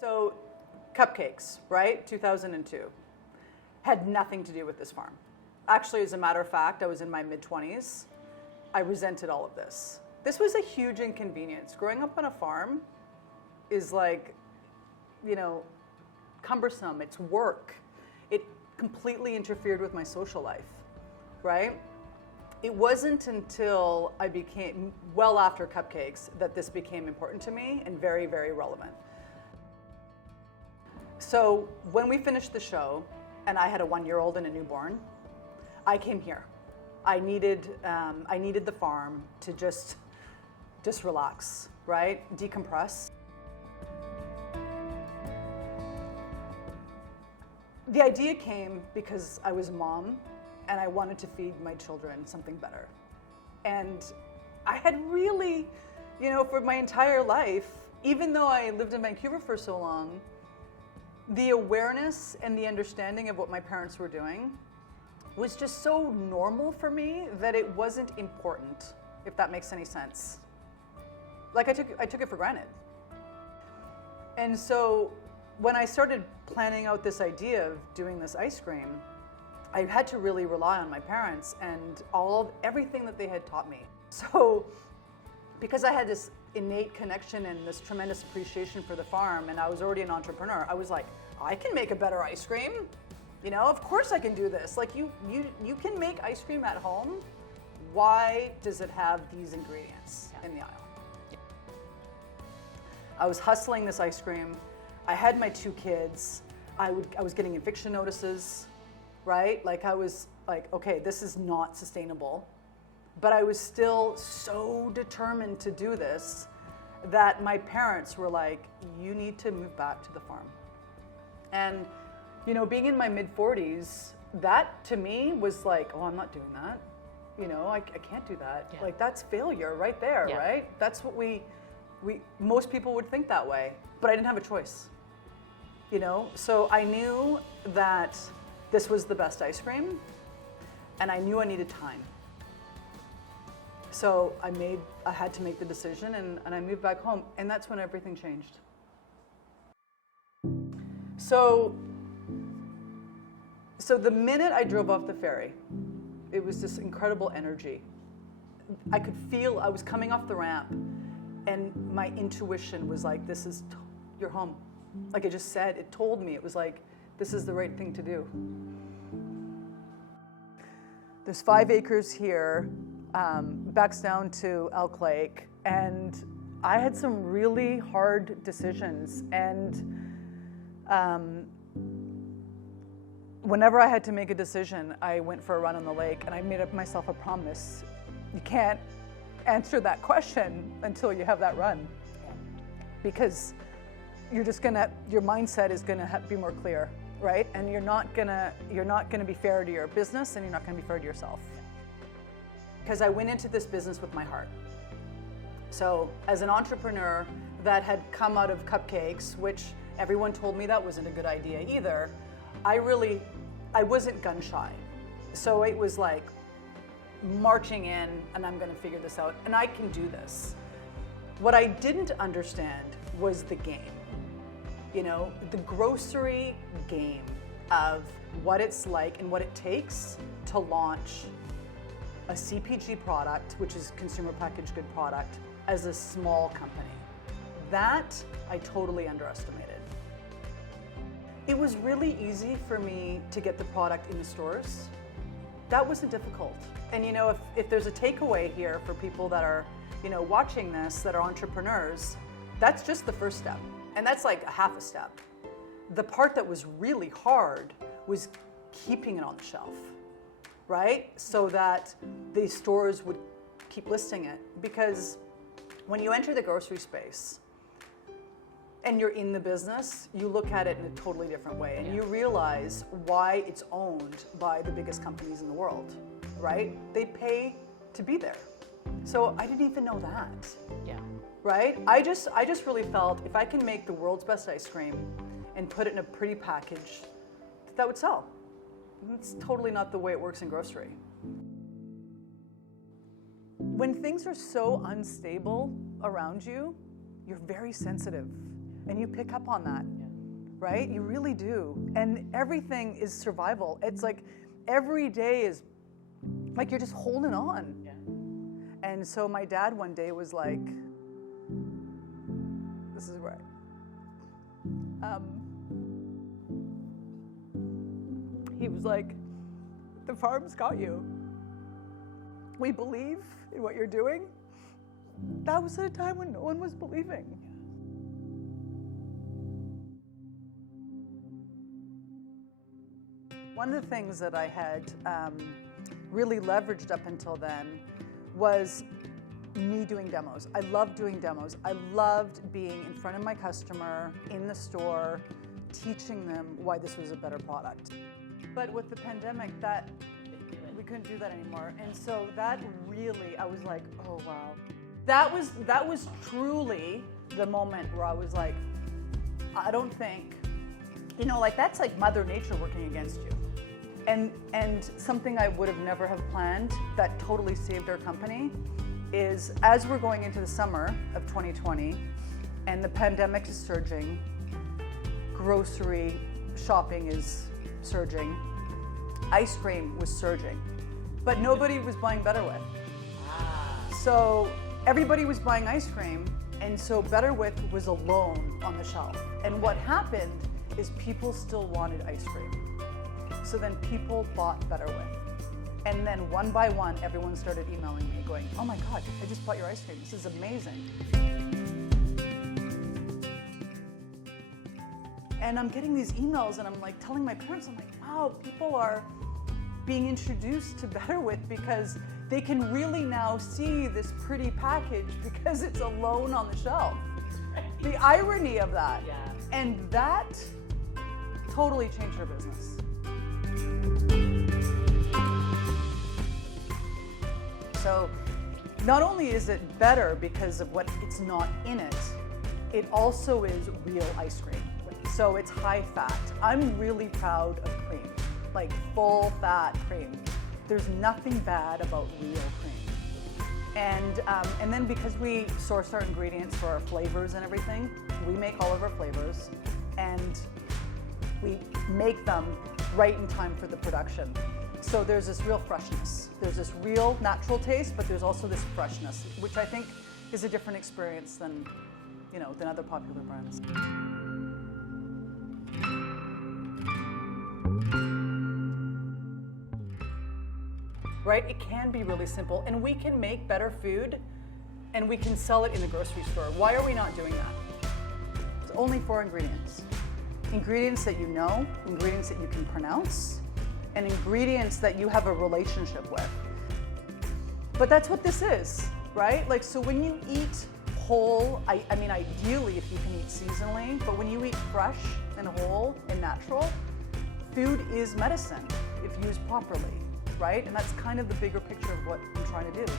So, cupcakes, right? 2002. Had nothing to do with this farm. Actually, as a matter of fact, I was in my mid-20s. I resented all of this. This was a huge inconvenience. Growing up on a farm is like, you know, cumbersome. It's work. It completely interfered with my social life, right? It wasn't until I became, well after cupcakes, that this became important to me and very, very relevant. So when we finished the show, and I had a 1-year-old and a newborn, I came here. I needed the farm to just relax, right? Decompress. The idea came because I was a mom and I wanted to feed my children something better. And I had really, you know, for my entire life, even though I lived in Vancouver for so long, the awareness and the understanding of what my parents were doing was just so normal for me that it wasn't important, if that makes any sense. Like I took it for granted. And so when I started planning out this idea of doing this ice cream, I had to really rely on my parents and everything that they had taught me. So because I had this innate connection and this tremendous appreciation for the farm, and I was already an entrepreneur, I was like, I can make a better ice cream. You know, of course I can do this. Like you can make ice cream at home. Why does it have these ingredients in the aisle? I was hustling this ice cream. I had my 2 kids. I was getting eviction notices, right? Like I was like, okay, this is not sustainable. But I was still so determined to do this that my parents were like, you need to move back to the farm. And, you know, being in my mid-40s, that to me was like, oh, I'm not doing that. You know, I can't do that. Yeah. Like that's failure right there, right? That's what most people would think that way, but I didn't have a choice. You know, so I knew that this was the best ice cream and I knew I needed time. So I had to make the decision and I moved back home, and that's when everything changed. So the minute I drove off the ferry, it was this incredible energy. I could feel, I was coming off the ramp and my intuition was like, this is your home. Like it just said, it told me, it was like, this is the right thing to do. There's 5 acres here, backs down to Elk Lake, and I had some really hard decisions. And whenever I had to make a decision, I went for a run on the lake, and I made up myself a promise. You can't answer that question until you have that run, because your mindset is gonna be more clear, right? And you're not gonna be fair to your business, and you're not gonna be fair to yourself. Because I went into this business with my heart. So as an entrepreneur that had come out of cupcakes, which everyone told me that wasn't a good idea either, I wasn't gun shy. So it was like marching in, and I'm gonna figure this out, and I can do this. What I didn't understand was the game. You know, the grocery game of what it's like and what it takes to launch a CPG product, which is consumer packaged good product, as a small company. That I totally underestimated. It was really easy for me to get the product in the stores. That wasn't difficult. And you know, if there's a takeaway here for people that are, you know, watching this, that are entrepreneurs, that's just the first step. And that's like a half a step. The part that was really hard was keeping it on the shelf, right? So that the stores would keep listing it. Because when you enter the grocery space and you're in the business, you look at it in a totally different way, and you realize why it's owned by the biggest companies in the world, right? They pay to be there. So I didn't even know that. Yeah. Right? I just really felt if I can make the world's best ice cream and put it in a pretty package, that would sell. That's totally not the way it works in grocery. When things are so unstable around you, you're very sensitive. And you pick up on that, right? You really do. And everything is survival. It's like every day is like you're just holding on. Yeah. And so my dad one day was like, this is right. He was like, the farm's got you. We believe in what you're doing. That was at a time when no one was believing. One of the things that I had really leveraged up until then was me doing demos. I loved doing demos. I loved being in front of my customer, in the store, teaching them why this was a better product. But with the pandemic, we couldn't do that anymore. And so that really, I was like, oh wow. That was truly the moment where I was like, I don't think, like that's like Mother Nature working against you. And something I would have never have planned that totally saved our company is as we're going into the summer of 2020 and the pandemic is surging, grocery shopping is surging, ice cream was surging, but nobody was buying Better With. So everybody was buying ice cream, and so Better With was alone on the shelf. And what happened is people still wanted ice cream. So then people bought Better With. And then one by one, everyone started emailing me going, oh my God, I just bought your ice cream. This is amazing. And I'm getting these emails and I'm like telling my parents, I'm like, wow, people are being introduced to Better With because they can really now see this pretty package because it's alone on the shelf. The irony of that. Yeah. And that totally changed our business. So not only is it better because of what it's not in it, it also is real ice cream. So it's high fat. I'm really proud of cream, like full fat cream. There's nothing bad about real cream. And then because we source our ingredients for our flavors and everything, we make all of our flavors and we make them right in time for the production. So there's this real freshness. There's this real natural taste, but there's also this freshness, which I think is a different experience than other popular brands. Right? It can be really simple, and we can make better food and we can sell it in the grocery store. Why are we not doing that? It's only 4 ingredients. Ingredients that you know, ingredients that you can pronounce, and ingredients that you have a relationship with. But that's what this is, right? Like, so when you eat whole, I mean, ideally if you can eat seasonally, but when you eat fresh and whole and natural, food is medicine if used properly, right? And that's kind of the bigger picture of what I'm trying to do.